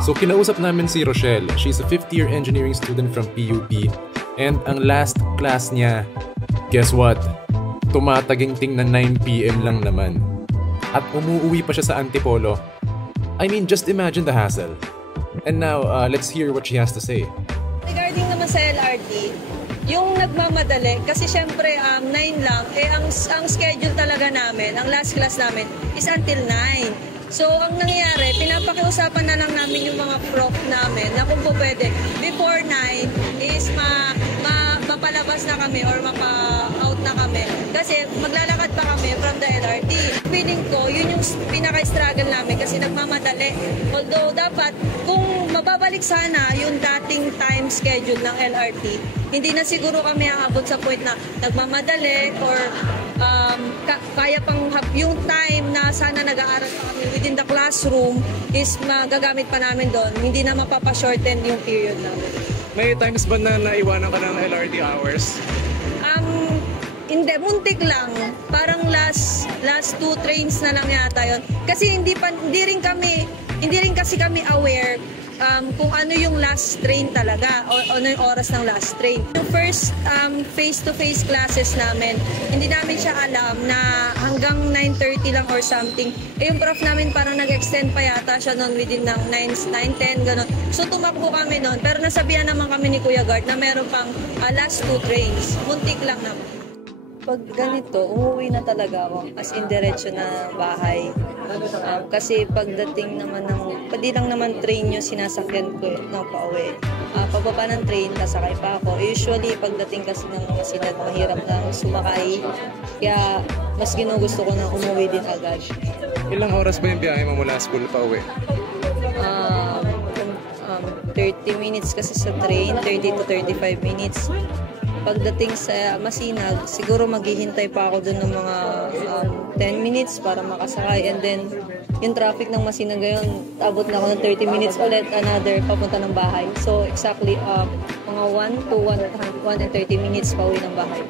So kinausap namin si Rochelle. She's a 5th-year engineering student from PUP. And ang last class niya, guess what? Tumataginting na 9 PM lang naman. At umuuwi pa siya sa Antipolo. I mean, just imagine the hassle. And now, let's hear what she has to say. Regarding naman sa LRT, yung nagmamadali, kasi syempre 9 lang, ang schedule talaga namin, ang last class namin is until 9. So, ang nangyayari, pinapakiusapan na lang namin yung mga prof namin na kung po pwede, before 9 is mapalabas na kami or mapa-out na kami. Kasi maglalakad pa kami from the LRT. Feeling ko, yun yung pinaka-struggle namin kasi nagmamadali. Although, dapat, kung mababalik sana yung dating time schedule ng LRT, hindi na siguro kami aabot sa point na nagmamadali or kaya pang yung time na sana nag-aaral pa kami within the classroom is magagamit pa namin doon. Hindi na mapapa-shorten yung period namin. May times ba na naiwanan ka ng LRT hours? Hindi, muntik lang. Parang last 2 trains na lang yata yun. Kasi hindi rin kasi kami aware kung ano yung last train talaga o ano yung oras ng last train. Yung first face-to-face classes namin, hindi namin siya alam na hanggang 9:30 lang or something. Yung prof namin parang nag-extend pa yata siya noon within ng 9:10, gano'n. So tumakbo kami noon, pero nasabihan naman kami ni Kuya Guard na meron pang last 2 trains. Muntik lang naman. Pag ganito, umuwi na talaga ako as in diretso na bahay. Kasi pagdating naman pwede lang naman train yung sinasakyan ko na pauwi. Pababa ng train, kasakay pa ako. Usually, pagdating kasi ng mga sinag, mahirap lang sumakay. Kaya mas ginugusto ko na umuwi din agad. Ilang oras ba yung biyahe mo mula school pa uwi? 30 minutes kasi sa train, 30 to 35 minutes. Pagdating sa Masinag, siguro maghihintay pa ako dun ng mga 10 minutes para makasakay. And then, yung traffic ng Masinag ngayon, abot na ako ng 30 minutes ulit, another, papunta ng bahay. So, exactly, mga 1 to 1 and 30 minutes pa uwi ng bahay.